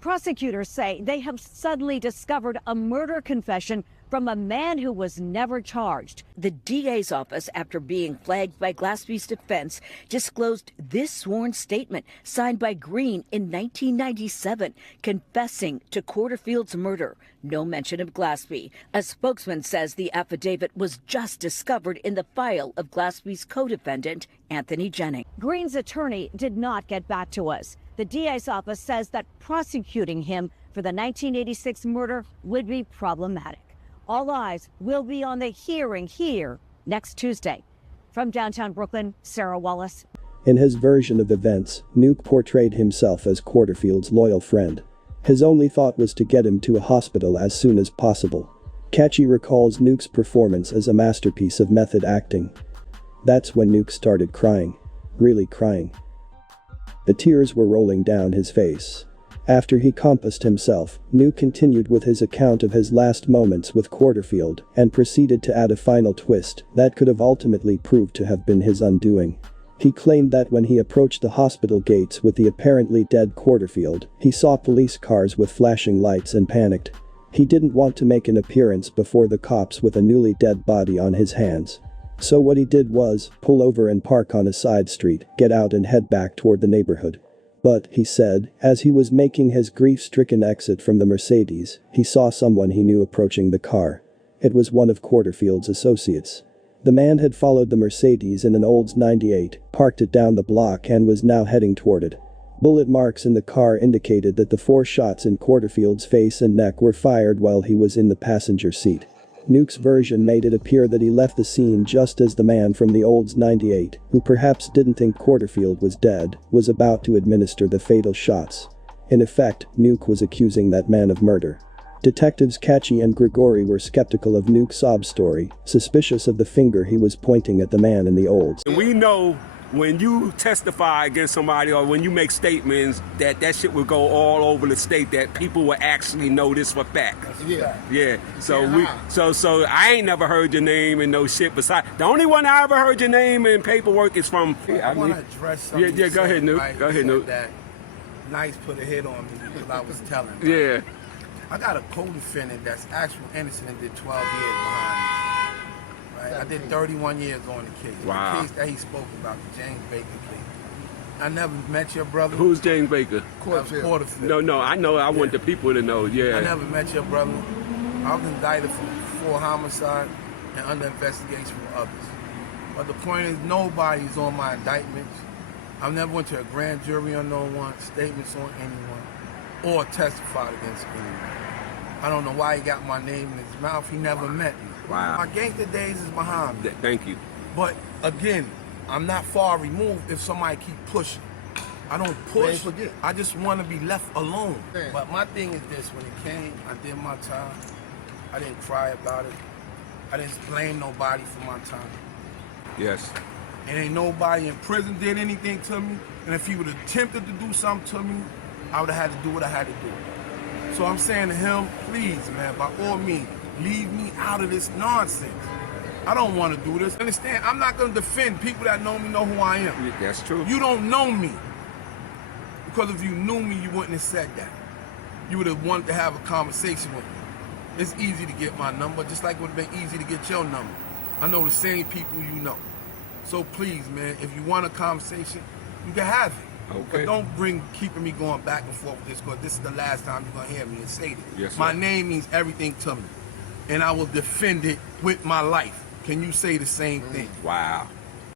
Prosecutors say they have suddenly discovered a murder confession from a man who was never charged. The DA's office, after being flagged by Glaspie's defense, disclosed this sworn statement signed by Green in 1997, confessing to Quarterfield's murder. No mention of Glaspie. A spokesman says the affidavit was just discovered in the file of Glaspie's co-defendant, Anthony Jennings. Green's attorney did not get back to us. The DA's office says that prosecuting him for the 1986 murder would be problematic. All eyes will be on the hearing here next Tuesday. From downtown Brooklyn, Sarah Wallace. In his version of events, Nuke portrayed himself as Quarterfield's loyal friend. His only thought was to get him to a hospital as soon as possible. Catchy recalls Nuke's performance as a masterpiece of method acting. That's when Nuke started crying. Really crying. The tears were rolling down his face. After he compassed himself, Nuke continued with his account of his last moments with Quarterfield and proceeded to add a final twist that could have ultimately proved to have been his undoing. He claimed that when he approached the hospital gates with the apparently dead Quarterfield, he saw police cars with flashing lights and panicked. He didn't want to make an appearance before the cops with a newly dead body on his hands. So what he did was pull over and park on a side street, get out and head back toward the neighborhood. But, he said, as he was making his grief-stricken exit from the Mercedes, he saw someone he knew approaching the car. It was one of Quarterfield's associates. The man had followed the Mercedes in an Olds 98, parked it down the block and was now heading toward it. Bullet marks in the car indicated that the 4 shots in Quarterfield's face and neck were fired while he was in the passenger seat. Nuke's version made it appear that he left the scene just as the man from the Olds 98, who perhaps didn't think Quarterfield was dead, was about to administer the fatal shots. In effect, Nuke was accusing that man of murder. Detectives Catchy and Grigori were skeptical of Nuke's sob story, suspicious of the finger he was pointing at the man in the Olds. We know when you testify against somebody or when you make statements that shit will go all over the state, that people will actually know this for fact. Yeah. So I ain't never heard your name and no shit. Besides, the only one I ever heard your name in paperwork is from. I want to address something. Yeah. Go ahead, Nuke. Right? Go ahead, Nuke. That Nice put a hit on me because I was telling. Right? Yeah. I got a co-defendant that's actual innocent and did 12 years behind me. Right? I did 31 years on the case. Wow. The case that he spoke about, the James Baker case. I never met your brother. Who's James Baker? Quarterfield. No, I know. I want the people to know. Yeah. I never met your brother. I was indicted for 4 homicide and under investigation for others. But the point is, nobody's on my indictments. I've never went to a grand jury on no one, statements on anyone, or testified against anyone. I don't know why he got my name in his mouth. He never met me. Wow. My gangster days is behind me. Thank you. But again, I'm not far removed if somebody keep pushing. I don't push. I just want to be left alone. But my thing is this: when it came, I did my time. I didn't cry about it. I didn't blame nobody for my time. Yes. And ain't nobody in prison did anything to me. And if he would have attempted to do something to me, I would have had to do what I had to do. So I'm saying to him, please, man, by all means, leave me out of this nonsense. I don't want to do this. Understand? I'm not going to defend people that know me, know who I am. That's true. You don't know me. Because if you knew me, you wouldn't have said that. You would have wanted to have a conversation with me. It's easy to get my number, just like it would have been easy to get your number. I know the same people you know. So please, man, if you want a conversation, you can have it. Okay. But don't bring keeping me going back and forth with this, because this is the last time you're going to hear me say this. Yes, sir. My name means everything to me, and I will defend it with my life. Can you say the same thing? Wow.